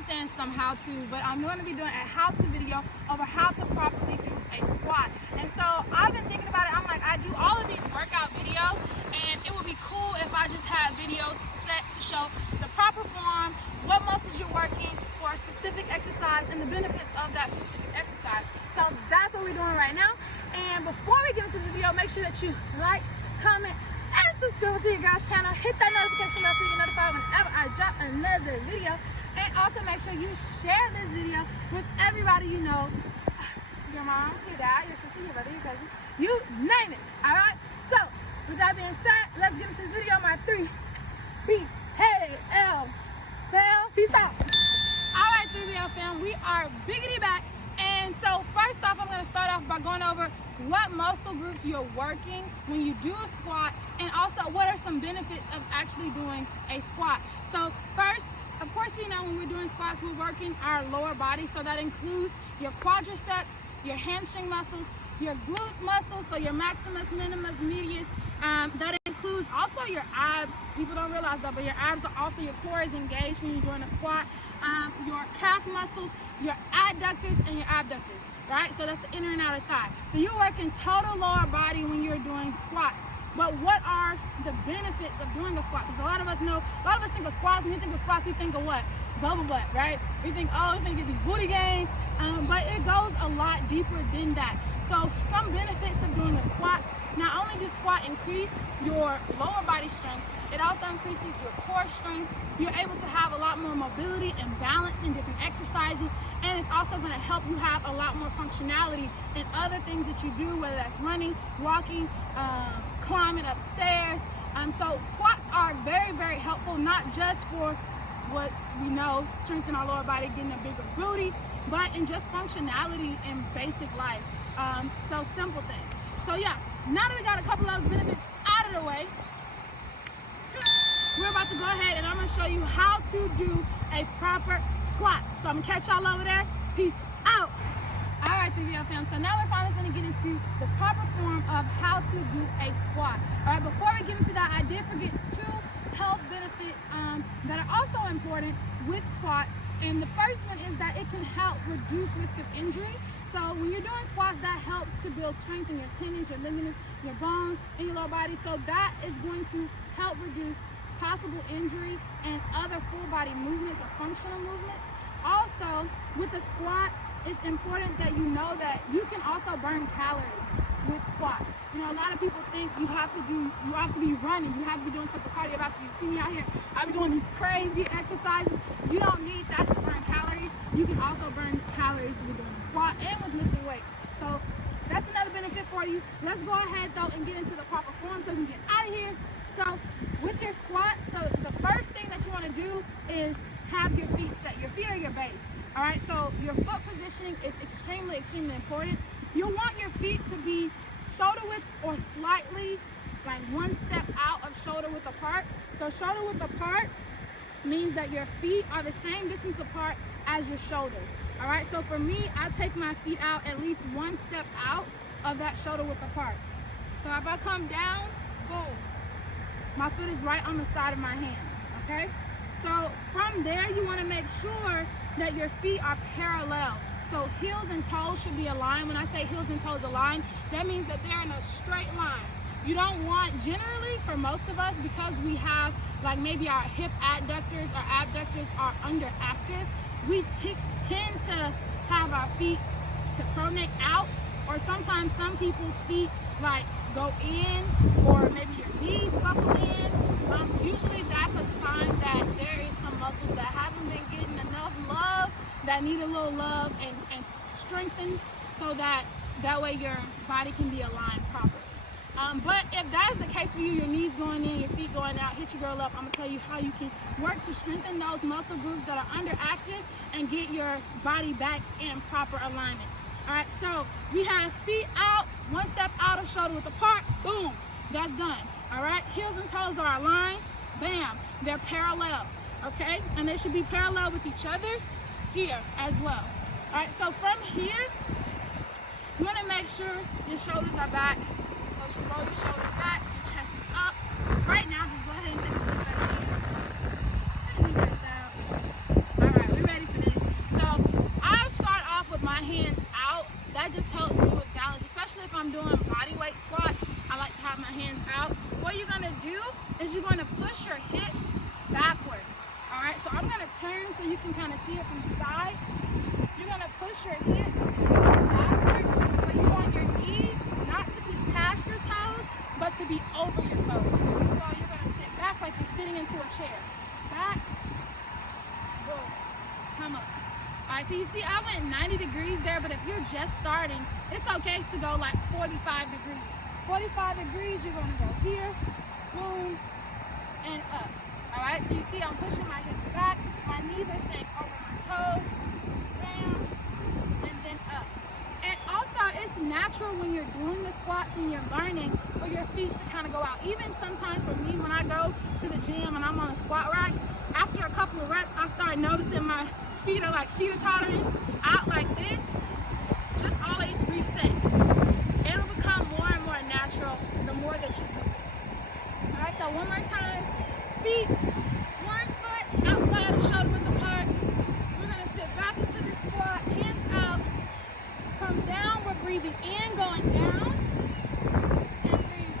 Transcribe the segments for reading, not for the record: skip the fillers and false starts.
I'm saying some how-to, but I'm going to be doing a how-to video over how to properly do a squat. And so I've been thinking about it. I'm like, I do all of these workout videos, and it would be cool if I just had videos set to show the proper form, what muscles you're working for a specific exercise, and the benefits of that specific exercise. So that's what we're doing right now. And before we get into this video, make sure that you like, comment, and subscribe to your girl's channel. Hit that notification bell so you get notified whenever I drop another video. And also make sure you share this video with everybody you know. Your mom, your dad, your sister, your brother, your cousin, you name it. Alright? So, with that being said, let's get into this video. My 3BL fam. Peace out. Alright, 3BL fam, we are biggity back. And so first off, I'm going to start off by going over what muscle groups you're working when you do a squat, and also what are some benefits of actually doing a squat. So first, of course, we know when we're doing squats, we're working our lower body. So that includes your quadriceps, your hamstring muscles, your glute muscles, so your maximus, minimus, medius. That includes also your abs. People don't realize that, but your abs are also, your core is engaged when you're doing a squat. Your calf muscles, your adductors, and your abductors, right? So that's the inner and outer thigh. So you're working total lower body when you're doing squats. But what are the benefits of doing a squat? Because a lot of us think of squats, when we think of squats, we think of what? Bubble butt, right? We think, oh, we're gonna get these booty gains, but it goes a lot deeper than that. So some benefits of doing a squat: not only does squat increase your lower body strength, it also increases your core strength. You're able to have a lot more mobility and balance in different exercises, and it's also going to help you have a lot more functionality in other things that you do, whether that's running, walking, climbing upstairs. So squats are very, very helpful, not just for what we know, strengthen our lower body, getting a bigger booty, but in just functionality in basic life. So simple things. So yeah, now that we got a couple of those benefits out of the way, we're about to go ahead and I'm going to show you how to do a proper squat. So I'm going to catch y'all over there. Peace out. Alright, 3BL fam, so now we're finally going to get into the proper form of how to do a squat. Alright, before we get into that, I did forget two health benefits that are also important with squats. And the first one is that it can help reduce risk of injury. So when you're doing squats, that helps to build strength in your tendons, your ligaments, your bones, and your lower body. So that is going to help reduce possible injury and other full body movements or functional movements. Also, with the squat, it's important that you know that you can also burn calories with squats. You know, a lot of people think you have to be running, you have to be doing something cardiovascular. You see me out here, I be doing these crazy exercises. You don't need that to burn calories. You can also burn calories with doing the squat and with lifting weights. So that's another benefit for you. Let's go ahead though and get into the proper form so we can get out of here. So with your squats, the first thing that you want to do is have your feet set. Your feet are your base. All right, so your foot positioning is extremely, extremely important. You'll want your feet to be shoulder width or slightly like one step out of shoulder width apart. So shoulder width apart means that your feet are the same distance apart as your shoulders. All right, so for me, I take my feet out at least one step out of that shoulder width apart. So if I come down, boom, my foot is right on the side of my hands, okay? So from there, you want to make sure that your feet are parallel. So heels and toes should be aligned. When I say heels and toes aligned, that means that they're in a straight line. You don't want, generally for most of us, because we have like maybe our hip adductors or abductors are underactive, we tend to have our feet to pronate out, or sometimes some people's feet like go in, or maybe your knees buckle in. Usually that's a sign that there is some muscles that haven't been getting enough love, that need a little love and strengthen, so that way your body can be aligned properly. But if that is the case for you, your knees going in, your feet going out, hit your girl up. I'm going to tell you how you can work to strengthen those muscle groups that are underactive and get your body back in proper alignment. All right, so we have feet out, one step out of shoulder width apart, boom, that's done. All right, heels and toes are aligned, bam, they're parallel, okay? And they should be parallel with each other here as well. All right, so from here, you want to make sure your shoulders are back. So you roll your shoulders back, your chest is up. Right now, just go ahead and take a look at that knee. All right, we're ready for you can kind of see it from the side. You're going to push your hips backwards, but you want your knees not to be past your toes, but to be over your toes. So you're going to sit back like you're sitting into a chair. Back, boom, come up. All right, so you see I went 90 degrees there, but if you're just starting, it's okay to go like 45 degrees. 45 degrees, you're going to go here, boom, and up. All right, so you see I'm pushing my hips back, my knees are staying over my toes, bam, and then up. And also, it's natural when you're doing the squats and you're learning for your feet to kind of go out. Even sometimes for me, when I go to the gym and I'm on a squat rack, after a couple of reps, I start noticing my feet are like teeter-tottering out like this. Just always reset. It'll become more and more natural the more that you do it. All right, so one more time. Feet, 1 foot outside of shoulder width apart. We're going to sit back into the squat, hands out. Come down, we're breathing in, going down. And breathe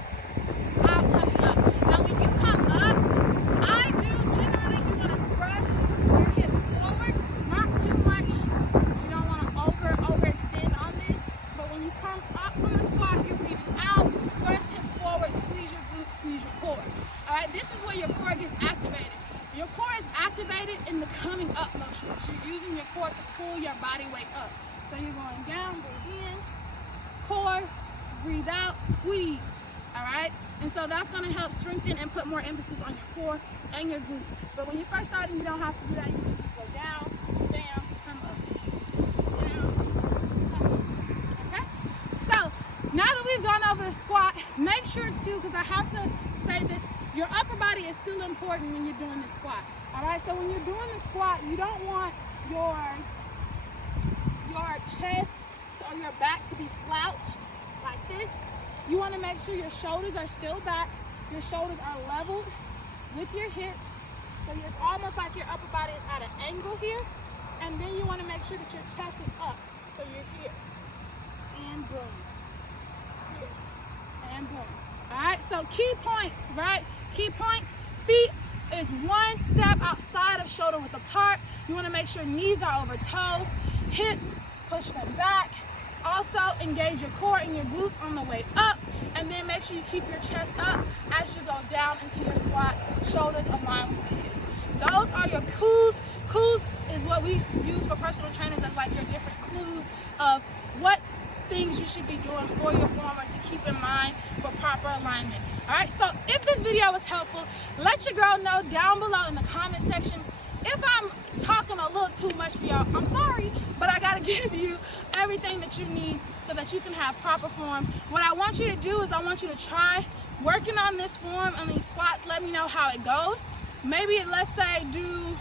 out, coming up. Now when you come up, I do generally, you want to thrust your hips forward. Not too much. You don't want to overextend on this. But when you come up from the squat, you're breathing out. Thrust hips forward, squeeze your glutes, squeeze your core. All right, this is where your core gets activated. Your core is activated in the coming up motion. So you're using your core to pull your body weight up. So you're going down, breathe in, core, breathe out, squeeze. All right, and so that's going to help strengthen and put more emphasis on your core and your glutes. But when you're first starting, you don't have to do that. You can just go down, bam, come up, down, come up. Okay? So now that we've gone over the squat, make sure to, because I have to say this, your upper body is still important when you're doing the squat. All right, so when you're doing the squat, you don't want your chest or your back to be slouched like this. You want to make sure your shoulders are still back, your shoulders are leveled with your hips. So it's almost like your upper body is at an angle here. And then you want to make sure that your chest is up. So you're here. And boom. Here. And boom. Alright, so key points, right? Key points, feet is 1 step outside of shoulder width apart. You want to make sure knees are over toes, hips, push them back. Also engage your core and your glutes on the way up, and then make sure you keep your chest up as you go down into your squat, shoulders aligned with the hips. Those are your clues. Clues is what we use for personal trainers as like your different clues of what things you should be doing for your former to keep in mind for proper alignment. All right, so if this video was helpful, let your girl know down below in the comment section. If I'm talking a little too much for y'all, I'm sorry, but I gotta give you everything that you need so that you can have proper form. What I want you to do is I want you to try working on this form and these squats. Let me know how it goes. Maybe let's say do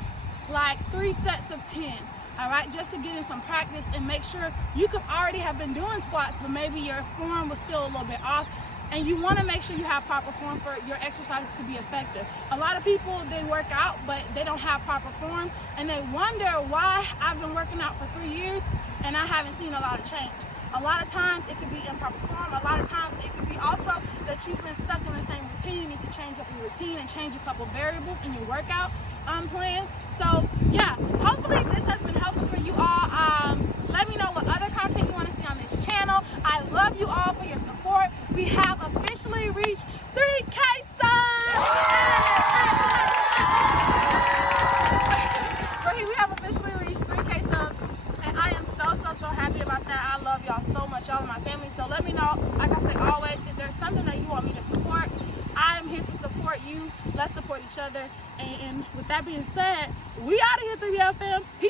like 3 sets of 10. All right, just to get in some practice and make sure you could already have been doing squats, but maybe your form was still a little bit off. And you want to make sure you have proper form for your exercises to be effective. A lot of people, they work out, but they don't have proper form, and they wonder why I've been working out for 3 years and I haven't seen a lot of change. A lot of times it could be improper form. A lot of times it could be also that you've been stuck in the same routine. You need to change up your routine and change a couple variables in your workout plan. So yeah, hopefully this has been helpful for you all. Let me know what other content you want to see on this channel. I love you all for your support. We have officially reached 3K subs! We have officially reached 3K subs, and I am so happy about that. I love y'all so much, y'all are my family. So let me know, like I say always, if there's something that you want me to support, I am here to support you. Let's support each other. And with that being said, we out of here, 3BL fam. Peace.